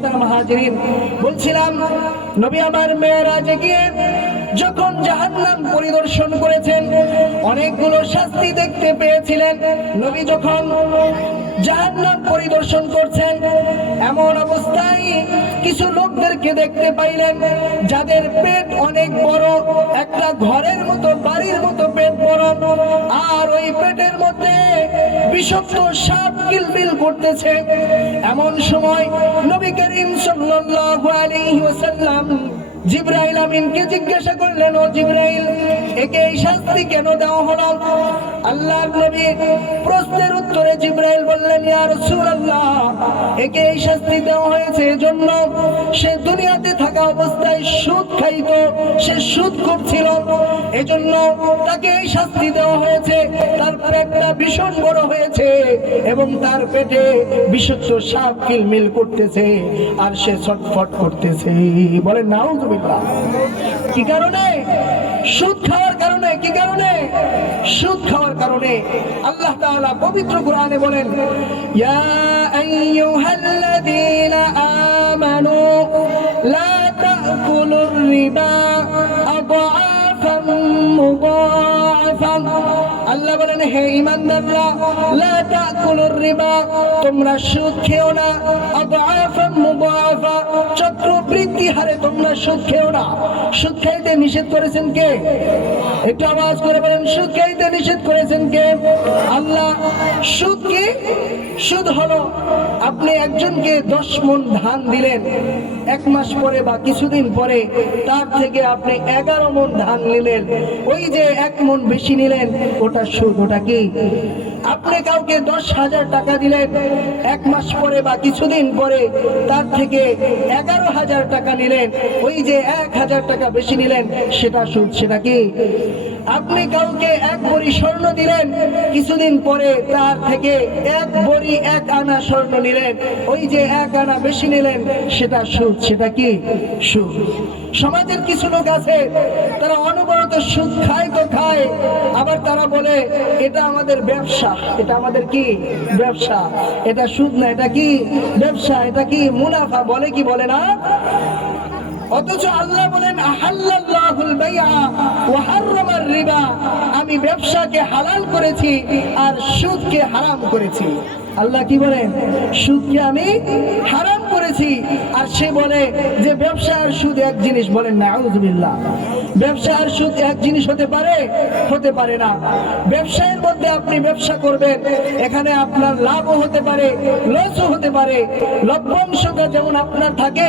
মোহতারাম হাজিরিন, বলছিলাম নবী আমার মেরাজে গিয়ে যখন জাহান্নাম পরিদর্শন করেছেন, অনেকগুলো শাস্তি দেখতে পেয়েছিলেন। নবী যখন জাহান্নাম পরিদর্শন করছেন, এমন অবস্থায় কিছু লোকদেরকে দেখতে পাইলেন যাদের পেট অনেক বড়, একটা ঘরের মতো, বাড়ির মতো পেট বড়, আর ওই পেটের মধ্যে বিষাক্ত সাপ কিলবিল করতেছে। এমন সময় নবী করিম সাল্লাল্লাহু আলাইহি ওয়াসাল্লাম জিবরাইল আমিনকে জিজ্ঞাসা করলেন, ও জিবরাইল, একে এই শাস্তি কেন দেওয়া হলো? আল্লাহর নবী প্রশ্নের উত্তরে জিবরাইল বললেন, ইয়া রাসূলুল্লাহ, একে এই শাস্তি দেওয়া হয়েছে এজন্য সে দুনিয়াতে থাকা অবস্থায় সুদ খাইতো, সে সুদ করছিল, এজন্য তাকে এই শাস্তি দেওয়া হয়েছে। তার পেটটা ভীষণ বড় হয়েছে এবং তার পেটে বিষাক্ত সাপ কিলমিল করতেছে আর সে ছটফট করতেছে। বলেন নাউযুবিল্লাহ। কি কারণে? সুদ খাওয়ার কারণে। কি কারণে? সুদ খাওয়ার কারণে। আল্লাহ তাআলা পবিত্র কোরআনে বলেন, ইয়া আইয়ুহাল্লাযীনা আমানু লা তাকুলুর রিবা আদআফান মুদাআফান। আল্লাহ বলেন, হে ঈমানদাররা, লা তাকুলুর রিবা, তোমরা সুদ খেও না, আদআফান মুদাআফা, চক্রবৃদ্ধি হারে তোমরা সুদ খেও না। সুদ খাইতে নিষেধ করেছেন কে? একটু আওয়াজ করে বলেন, সুদ খাইতে নিষেধ করেছেন কে? আল্লাহ। সুদ কি? সুদ হলো আপনি একজনকে 10 মণ ধান দিলেন, এক মাস পরে বা কিছুদিন পরে তার থেকে আপনি 11 মণ ধান নিলেন, ওই যে 1 মণ বেশি নিলেন, ওটা সুদ। ওটা কি? আপনি কাউকে 10,000 টাকা দিলেন, এক মাস পরে বা কিছুদিন পরে তার থেকে 11,000 টাকা নিলেন, ওই যে 1,000 টাকা বেশি নিলেন, সেটা সুদ। সেটা কি? আপনি কাউকে 1 ভরি স্বর্ণ দিলেন, কিছুদিন পরে তার থেকে 1 ভরি 1 আনা স্বর্ণ নিলেন, ওই যে 1 আনা বেশি নিলেন, সেটা সুদ। সেটা কি? সুদ। সমাজের কিছু লোক আছে, তারা অনবরত সুদ খায় তো খায়, আবার তারা বলে এটা আমাদের ব্যবসা। এটা আমাদের কি? ব্যবসা। এটা সুদ না, এটা কি? ব্যবসা। এটা কি? মুনাফা। বলে কি বলে না? অথচ আল্লাহ বলেন, আহাল্লাল্লাহুল বাইআ ওয়া হাররামার রিবা, আমি ব্যবসাকে হালাল করেছি আর সুদকে হারাম করেছি। আল্লাহ কি বলেন? সুদকে আমি হারাম করেছি, আর সে বলে যে ব্যবসা আর সুদ এক জিনিস। বলেন নাউযুবিল্লাহ। ব্যবসা আর সুদ এক জিনিস হতে পারে? হতে পারে না। ব্যবসায়ের মধ্যে আপনি ব্যবসা করবেন, এখানে আপনার লাভও হতে পারে, লসও হতে পারে। লভ্যাংশটা যেমন আপনার থাকে,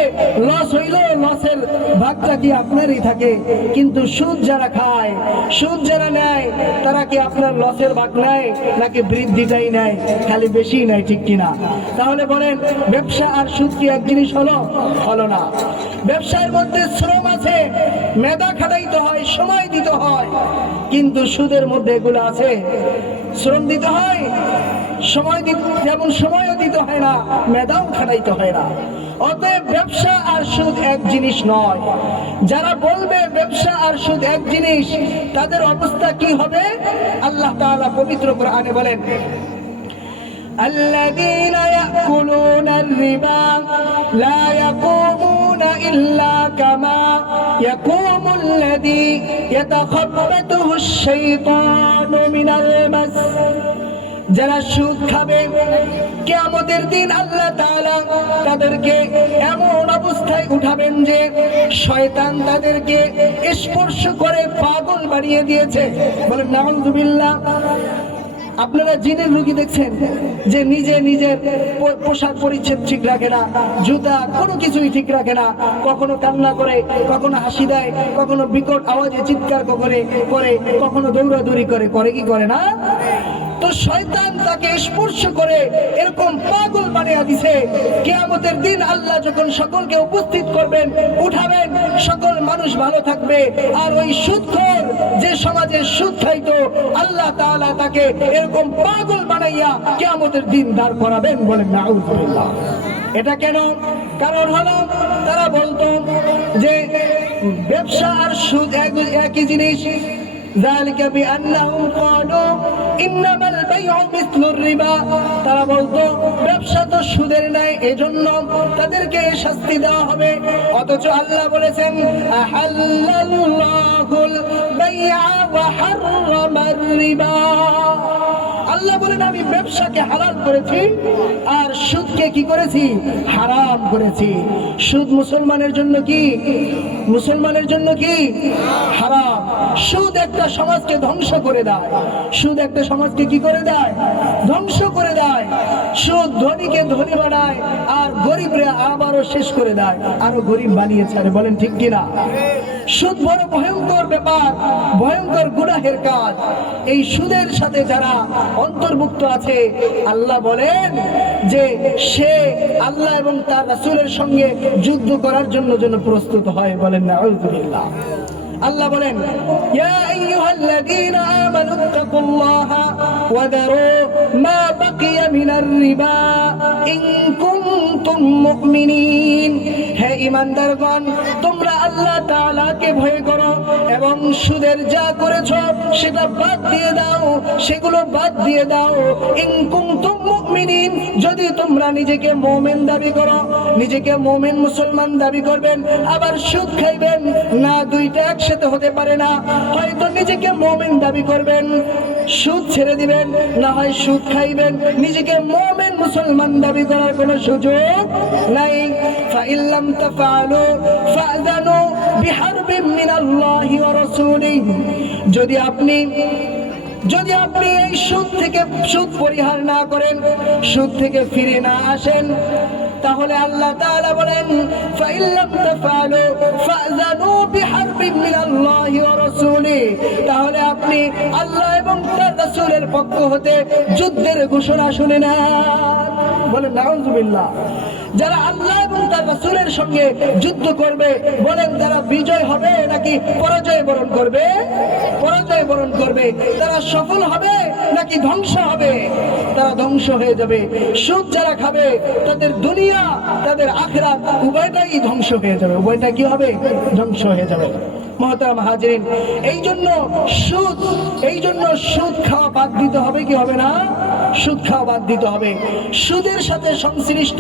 লস হইলেও লসের ভাগটা কি আপনারই থাকে। কিন্তু সুদ যারা খায়, সুদ যারা নেয়, তারা কি আপনার লসের ভাগ নেয় নাকি বৃদ্ধিটাই নেয়? খালি বেশি নেয়, ঠিক কিনা? তাহলে বলেন, ব্যবসা আর সুদ কি এক জিনিস হলো? হলো না। ব্যবসার মধ্যে শ্রম আছে, মেধা খাটাইতে হয়, সময় দিতে হয়, কিন্তু সুদের মধ্যে এগুলো আছে। শ্রম দিতে হয়, সময় দিতে, যেমন সময়ও দিতে হয় না, মেধাও খাটাইতে হয় না। অতএব ব্যবসা আর সুদ এক জিনিস নয়। যারা বলবে ব্যবসা আর সুদ এক জিনিস, তাদের অবস্থা কি হবে? আল্লাহ তাআলা পবিত্র কোরআনে বলেন, الذين يأكلون الربا لا يقومون إلا كما يقوم الذي يتخبطه الشيطان من المس। যারা সুদ খাবে, কিয়ামতের দিন আল্লাহ তাআলা তাদেরকে এমন অবস্থায় উঠাবেন যে শয়তান তাদেরকে স্পর্শ করে পাগল বানিয়ে দিয়েছে। বলেন নাউযুবিল্লাহ। আপনারা জিনের রোগী দেখছেন যে নিজে নিজের পোশাক পরিচ্ছদ ঠিক রাখে না, জুতা কোনো কিছুই ঠিক রাখে না, কখনো কান্না করে, কখনো হাসি দেয়, কখনো বিকট আওয়াজে চিৎকার করে, কখনো দৌড়াদৌড়ি করে। করে কি করে না? তো শয়তান তাকে স্পর্শ করে এরকম পাগল বানিয়ে দিছে। কিয়ামতের দিন আল্লাহ যখন সকলকে উপস্থিত করবেন, উঠাবেন, সকল মানুষ ভালো থাকবে, আর ওই সুদখোর যে সমাজে সুদ খাইতো, আল্লাহ তাআলা তাকে এরকম পাগল বানাইয়া কিয়ামতের দিন দাঁড় করাবেন। বলেন নাউযুবিল্লাহ। এটা কেন? কারণ হলো তারা বলতো যে ব্যবসা আর সুদ একই জিনিস। যালিকা বিআন্নাহুম ক্বালু ইন্নামাল বাইউ মিসলুর রিবা, তারা বলতো ব্যবসা তো সুদের ন্যায়, এজন্য তাদেরকে শাস্তি দেওয়া হবে। অথচ আল্লাহ বলেছেন আহাল্লাল্লাহুল বাই'a ওয়া হাররামার রিবা, আল্লাহ বলেন আমি ব্যবসাকে হালাল করেছি আর সুদকে কি করেছি? হারাম করেছি। সুদ মুসলমানের জন্য কি? মুসলমানের জন্য কি? হারাম। সুদ একটা সমাজকে ধ্বংস করে দেয়। সুদ একটা সমাজকে কি করে দেয়? ধ্বংস করে দেয়। সুদ ধনীকে ধনী বানায় আর গরিবরে আবারও শেষ করে দেয়, আরো গরিব বানিয়ে ছাড়ে। বলেন ঠিক কিনা? সুদ বড় ভয়ঙ্কর ব্যাপার, ভয়ঙ্কর গুনাহের কাজ। এই সুদের সাথে যারা অন্তর্ভুক্ত আছে, আল্লাহ বলেন যে সে আল্লাহ এবং তার রাসূলের সঙ্গে যুদ্ধ করার জন্য যেন প্রস্তুত হয়। বলেন নাউযুবিল্লাহ। আল্লাহ বলেন ইয়া আইয়ুহাল্লাযীনা আমানু তাকুল্লাহা ওয়া দারু মা বাকিয়া মিনার রিবা ইন কুনতুম মুমিনিন, হে ঈমানদারগণ তোমরা আল্লাহ তাআলাকে ভয় করো এবং সুদের যা করেছো সেটা বাদ দিয়ে দাও, সেগুলো বাদ দিয়ে দাও। ইন কুনতুম মুমিনিন, যদি তোমরা নিজেকে মুমিন দাবি করো, নিজেকে মুমিন মুসলমান দাবি করবেন, আবার সুদ খাইবেন না, দুইটা একসাথে হতে পারে না। হয়তো নিজেকে মুমিন দাবি করবেন, সুদ ছেড়ে দিবেন, না হয় সুদ খাইবেন। নিজেকে মুমিন মুসলমান দাবি করার কোনো সুযোগ নাই। ফাইল্লাম তাফআলু ফাআযানু বিহারবিন মিনাল্লাহি ওয়া রাসূলিহি, যদি আপনি এই সুদ পরিহার না করেন, সুদ থেকে ফিরে না আসেন, তাহলে আল্লাহ তাআলা বলেন ফাইল্লাম তাফআলু ফাআযানু বিহারবিন মিনাল্লাহি ওয়া রাসূলিহি, তাহলে আপনি আল্লাহ এবং তার রাসূলের পক্ষ হতে যুদ্ধের ঘোষণা শুনে নেন। বলেন নাউযুবিল্লাহ। যারা আল্লাহ এবং তার রাসূলের সঙ্গে যুদ্ধ করবে, বলেন তারা বিজয় হবে নাকি পরাজয় বরণ করবে? পরাজয় বরণ করবে। তারা সফল হবে নাকি ধ্বংস হবে? তারা ধ্বংস হয়ে যাবে। সুদ যারা খাবে তাদের দুনিয়া, তাদের আখিরাত উভয়টাই ধ্বংস হয়ে যাবে। উভয়টা কি হবে? ধ্বংস হয়ে যাবে। মহতারাম হাজিরিন, এই জন্য সুদ খাওয়া বাদ দিতে হবে কি হবে না? সুদ খাওয়া বাদ দিতে হবে। সুদের সাথে সংশ্লিষ্ট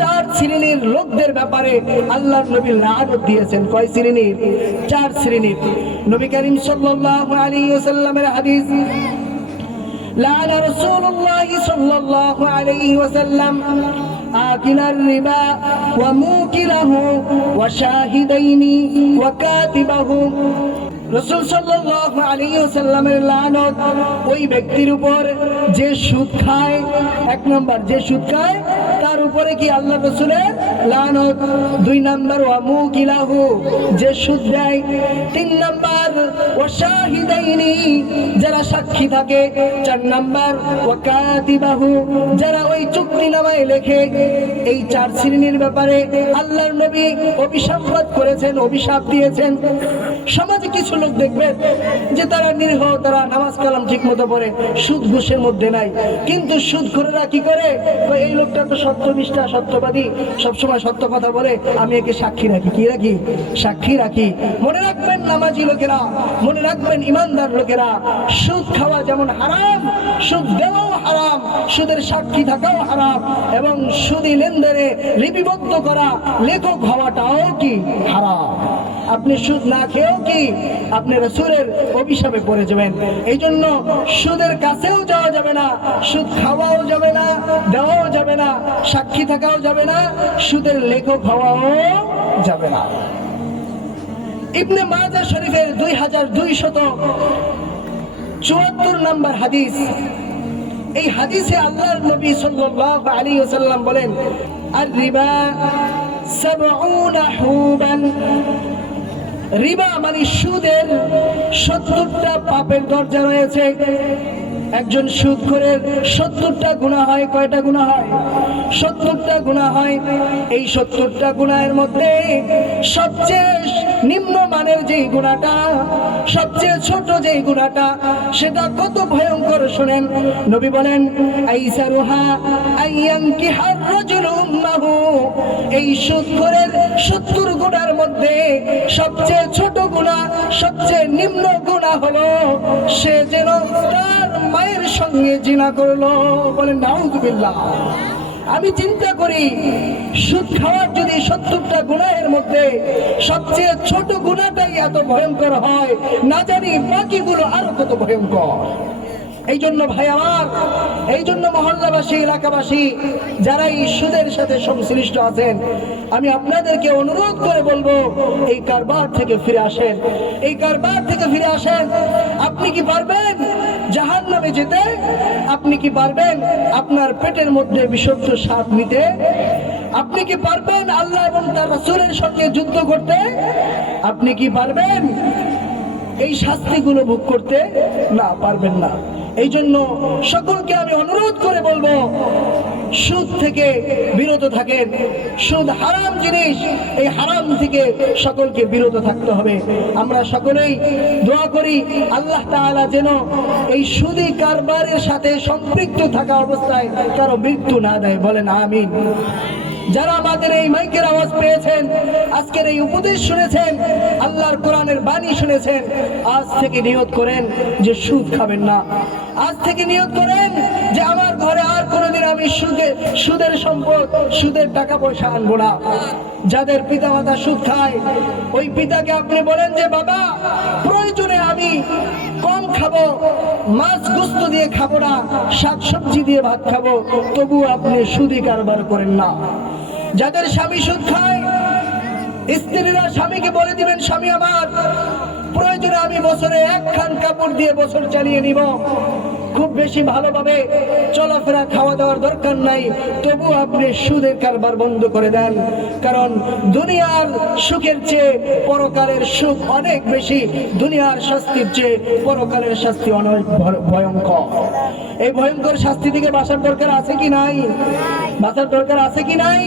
4 শ্রেণীর লোকদের ব্যাপারে আল্লাহর নবী লানত দিয়েছেন। কয় শ্রেণীর? 4 শ্রেণীর। নবী করিম সাল্লাল্লাহু আলাইহি ওয়াসাল্লামের হাদিস, লা'ন রাসূলুল্লাহ সাল্লাল্লাহু আলাইহি ওয়াসাল্লাম আকিলার রিবা ওয়া মুকিলাহু ওয়া শাহিদাইনি ওয়া কাতিবাহু। রাসূল সাল্লাল্লাহু আলাইহি ওয়াসাল্লামের লানত ওই ব্যক্তির উপর যে সুদ খায়। 1 নাম্বার, যে সুদ খায় তার উপরে কি আল্লাহর রাসূলের লানত। 2 নাম্বার ওয়া মুকিলাহু, যে সুদ দেয়। 3 নাম্বার ওয়া শাহিদাইনি, যারা সাক্ষী থাকে। 4 নাম্বার ওয়া কাতিবাহু, যারা ওই চুক্তিনামায় লেখে। এই 4 শ্রেণীর ব্যাপারে আল্লাহর নবী অভিশাপ করেছেন, অভিশাপ দিয়েছেন। সমাজে কিছু লোক দেখবেন যে তারা নিরীহ, তারা নামাজ কালাম ঠিক মতো পড়ে, সুদ ঘুষের মধ্যে নাই, কিন্তু সুদখোরেরা কি করে? এই লোকটা তো সত্যনিষ্ঠা, সত্যবাদী, সবসময় সত্য কথা বলে, আমি একে সাক্ষী রাখি। কি রাখি? সাক্ষী রাখি। মনে রাখবেন নামাজি লোকেরা, মনে রাখবেন ইমানদার লোকেরা, সুদ খাওয়া যেমন হারাম, সুদ দেওয়াও হারাম, সুদের সাক্ষী থাকাও হারাম, এবং সুদী লেনদেনে লিপিবদ্ধ করা, লেখক হওয়াটাও কি হারাম। আপনি সুদ না খেয়েও কি আপনি রাসূলের অভিশাপে পড়ে যাবেন। এই জন্য সুদের কাছেও যাওয়া যাবে না, সুদ খাওয়াও যাবে না, দেওয়াও যাবে না, সাক্ষী থাকাও যাবে না, সুদের লেখক হওয়াও যাবে না। ইবনে মাজাহ শরীফের 2274 নম্বর হাদিস। এই হাদিসে আল্লাহর নবী সাল্লাল্লাহু আলাইহি ওয়াসাল্লাম বলেন, আর রিবা 70 হুবান, রিবা মানে সুদের 70টা পাপের দরজা রয়েছে। একজন সুদখোরের 70টা গুনাহ হয়। কয়টা গুনাহ হয়? 70টা গুনাহ হয়। এই 70টা গুনাহের মধ্যে সবচেয়ে নিম্নমানের যেই গুনাহটা, সবচেয়ে ছোট যেই গুনাহটা, সেটা কত ভয়ঙ্কর শুনেন। নবী বলেন, আইসারুহা আইয়ানকিহার রাজুলু উম্মাহু, এই সুদখোরের 70 গুনার মধ্যে সবচেয়ে ছোট গুনাহ, সবচেয়ে নিম্ন গুনাহ হলো সে যেন তার মায়ের সঙ্গে জিনা করলো। বলেন নাউযুবিল্লাহ। আমি চিন্তা করি সুদ খাওয়ার যদি 70টা গুনাহের মধ্যে সবচেয়ে ছোট গুনাহটাই এত ভয়ঙ্কর হয়, না জানি বাকিগুলো আরো কত ভয়ঙ্কর। এই জন্য ভাই আমার, এই জন্য মহল্লাবাসী, এলাকাবাসী যারা এই সুদের সাথে সংশ্লিষ্ট আছেন, আমি আপনাদেরকে অনুরোধ করে বলবো এই কারবার থেকে ফিরে আসেন, এই কারবার থেকে ফিরে আসেন। আপনি কি পারবেন জাহান্নামে যেতে? আপনি কি পারবেন আপনার পেটের মধ্যে বিষাক্ত সাপ নিতে? আপনি কি পারবেন আল্লাহ এবং তার রাসূলের সঙ্গে যুদ্ধ করতে? আপনি কি পারবেন এই শাস্তিগুলো ভোগ করতে? না, পারবেন না। এই জন্য সকলকে আমি অনুরোধ করে বলবো সুদ থেকে বিরত থাকেন। সুদ হারাম জিনিস, এই হারাম থেকে সকলকে বিরত থাকতে হবে। আমরা সকলেই দোয়া করি আল্লাহ তাআলা যেন এই সুদী কারবারের সাথে সম্পৃক্ত থাকা অবস্থায় কারো মৃত্যু না দেয়। বলেন আমিন। যারা আমাদের এই মাইকের আওয়াজ পেয়েছেন, আজকের এই উপদেশ শুনেছেন, আল্লাহর কোরআনের বাণী শুনেছেন, আজ থেকে নিয়ত করেন যে সুদ খাবেন না। আজ থেকে নিয়ত করেন যে আমার ঘরে আর কোনোদিন আমি সুদের সম্পদ, সুদের টাকা পয়সা আনবো না। যাদের পিতামাতা সুদ খায়, ওই পিতাকে আপনি বলেন যে বাবা, প্রয়োজনে আমি কম খাবো, মাছ গোস্ত দিয়ে খাবো না, শাকসবজি দিয়ে ভাত খাবো, তবু আপনি সুদী কারবার করেন না। যাদের স্বামী সুদ খায়, স্ত্রীরা স্বামীকে বলে দিবেন স্বামী আমার, প্রয়োজনে আমি বছরে 1 খান কাপড় দিয়ে বছর চালিয়ে নিব, খুব বেশি ভালোভাবে চলাফেরা খাওয়া দাওয়ার দরকার নাই, তবু আপনি সুদের কারবার বন্ধ করে দেন। কারণ দুনিয়ার সুখের চেয়ে পরকালের সুখ অনেক বেশি, দুনিয়ার শাস্তির চেয়ে পরকালের শাস্তি অনেক ভয়ঙ্কর। এই ভয়ঙ্কর শাস্তি থেকে বাঁচার দরকার আছে কি নাই? বাঁচার দরকার আছে কি নাই?